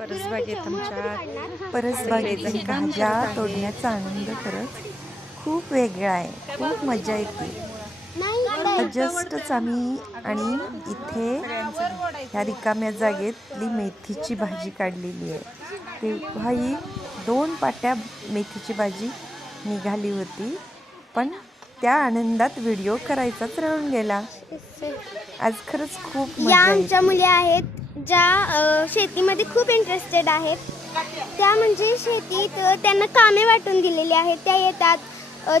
परसबागेत आमच्या परसबागेत भाज्या तोडण्याचा आनंद खरंच खूप वेगळा आहे, खूप मजा येते. जस्टच आम्ही आणि इथे ह्या रिकाम्या जागेतली मेथीची भाजी काढलेली आहे. तेव्हा ही 2 पाट्या मेथीची भाजी निघाली होती, पण त्या आनंदात व्हिडिओ करायचाच राहून गेला. आज खरंच खूप मजा येते. आमच्या मुली आहेत ज्या शेतीमध्ये खूप इंटरेस्टेड आहेत. त्या म्हणजे शेतीत त्यांना कामे वाटून दिलेली आहेत. त्या येतात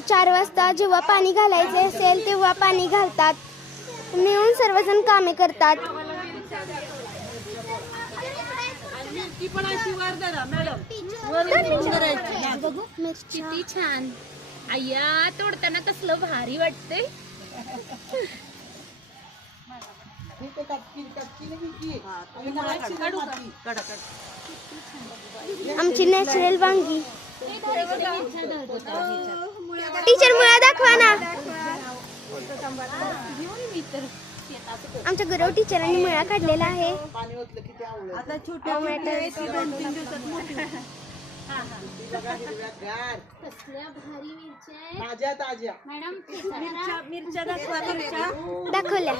4 वाजता, जेव्हा पाणी घालायचे असेल तेव्हा पाणी घालतात. मिळून सर्वजण कामे करतात. किती छान. अय्या, तोडताना कसलं भारी वाटतंय. आमची नॅचरल वांगी. टीचर मुळा दाखवा ना. आमच्या गुरव टीचरांनी मुळा काढलेला आहे. दाखवल्या.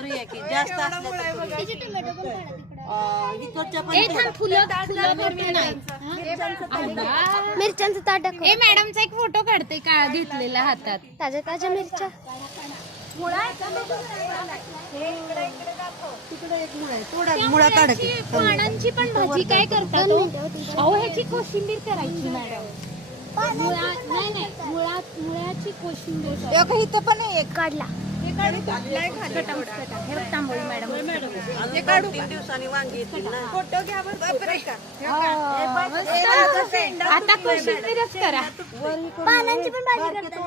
मिरच्यांचं ताट दाखव. मॅडमचा एक फोटो काढते का घेतलेला हातात. ताज्या ताज्या मिरच्या. पानांची पण भाजी काय करतात? अहो, ह्याची कोशिंबीर करायची मॅडम. मुळाची कोशिंबीर इथं पण एक काढला. तांबोळी मॅडम. आता कोशिंबीरच करा. पानांची पण भाजी करतात.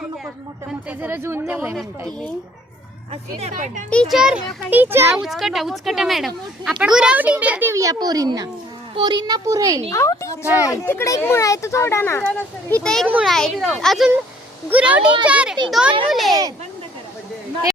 पण ते जरा जुन झालंय. टीचर टीचर उचकटा मॅडम. आपण कोशिंबीर देऊया पोरींना पुरेल. तिकडे एक मुळा आहे, तो थोडा ना. इथं एक मुळा आहे. अजून गुरव टीचर 2 मुले.